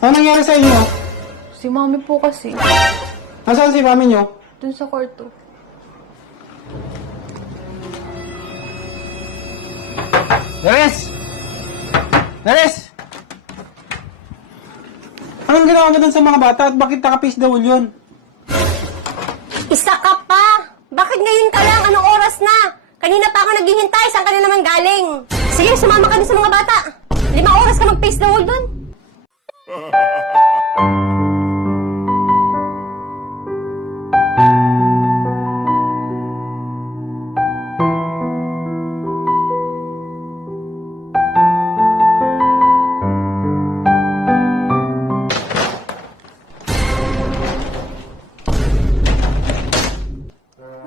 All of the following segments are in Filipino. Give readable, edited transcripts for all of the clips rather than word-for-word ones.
Ano nangyari sa inyo? Si mami po kasi. Nasaan si mami nyo? Dun sa kwarto. Dares! Dares! Anong ginawa mo dun sa mga bata at bakit naka-face the wall yun? Isa ka pa! Bakit ngayon ka lang? Anong oras na? Kanina pa ako naghihintay. Saan ka na naman galing? Sige, sumama ka din sa mga bata. 5 oras ka mag-face the wall dun.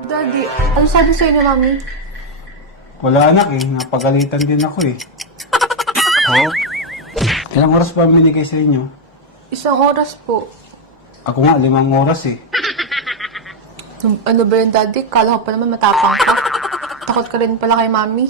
Daddy, ano sabi sa'yo ni mami? Wala anak eh, napagalitan din ako eh. Ilang oras ba binigay sa inyo? 1 oras po. Ako nga, 5 oras eh. Ano ba yun, Daddy? Kala ko pa naman matapang ka. Takot ka rin pala kay mami.